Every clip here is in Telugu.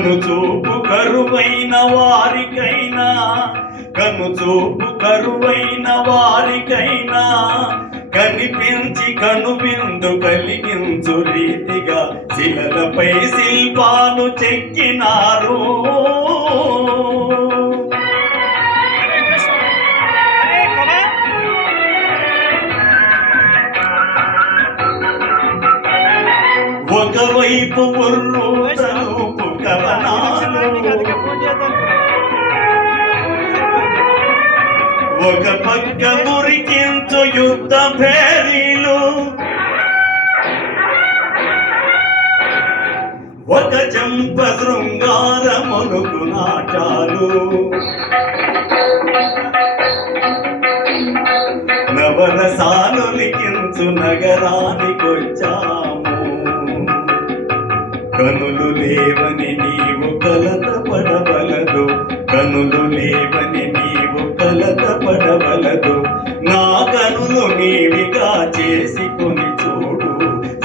కనుచూపు కరువైన వారికైనా, కనుచూపు కరువైన వారికైనా కనిపించి కనువిందు కలిగించు రీతిగా శిలలపై శిల్పాలు చెక్కినారు. ఒకవైపు ఉర్రూతలూపు కవనాలు, ఒక పక్క మురికించు యుద్ధ భేరీలు, ఒక చంప శృంగార ములుగు నాటాలు, నవరసాలు లిఖించు నగరానికొచ్చాము. కనులు లేవని నీవు కలత పడవలదు, కనులు లేవని నీవు కలత పడవలదు. నా కనులు నీవిగా చేసుకొని చూడు,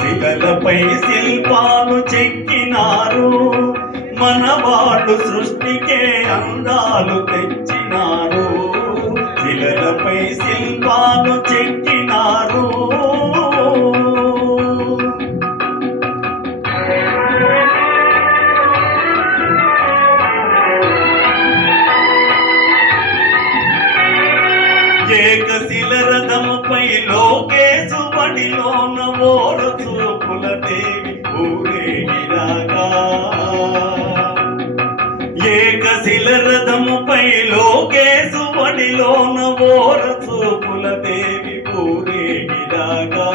శిలలపై శిల్పాలు చెక్కినారు. మన వాళ్ళు సృష్టికే అందాలు తెచ్చినారు, శిలలపై శిల్పాలు చెక్కినారు. ఏకశిల రథముపై లోకేశు బడిలోన ఓర చూపుల దేవి ఊరేగిరాగా, ఏకశిల రథముపై లోకేశు బడిలోన ఓర చూపుల దేవి ఊరేగిరాగా.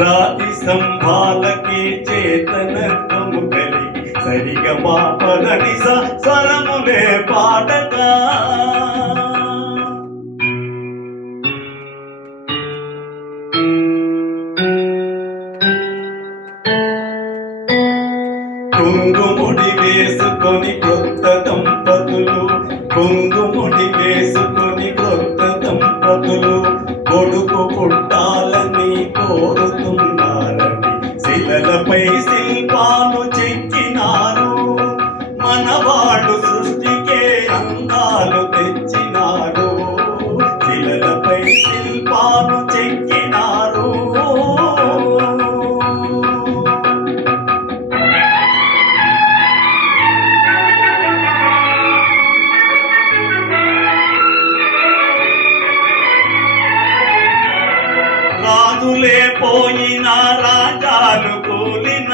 రాతి స్తంభాలకి చేతనత్వము కలిగి సరిగా మాపదని స్వరములే పాడగా. కుంగుముడి వేసుకొని కొత్త దంపతులు, కుంగుముడి వేసుకొని కొత్త దంపతులు కొడుకు పుట్టాలని కోరుతున్నారని శిలలపై శిల్పాలు చెక్కినారు. మన వాళ్ళు సృష్టికే అందాలు తెచ్చినారు, శిలలపై శిల్పాలు చెక్కినారు. రాజులే పోయిన రాజాలు కూలిన,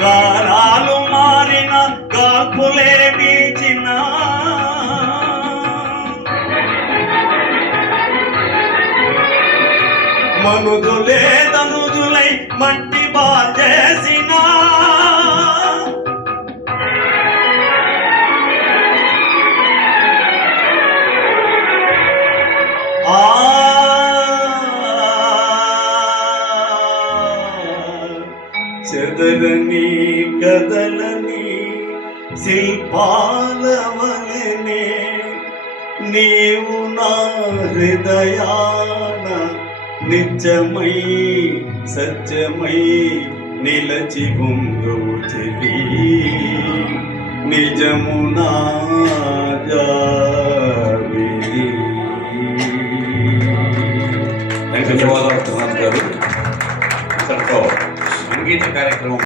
కాలాలు మారిన కాకులే బీచిన, మనుజులే తనుజులై మట్టి బాచేసిన, చెదరని కదలని శిల్పాల వలెనే నీవు నా హృదయాన నిత్యమై సత్యమై నిలచి ఉందువు చెలి, నిజమునా ధన్యవాదాలు గారు. సంగీత కార్యక్రమం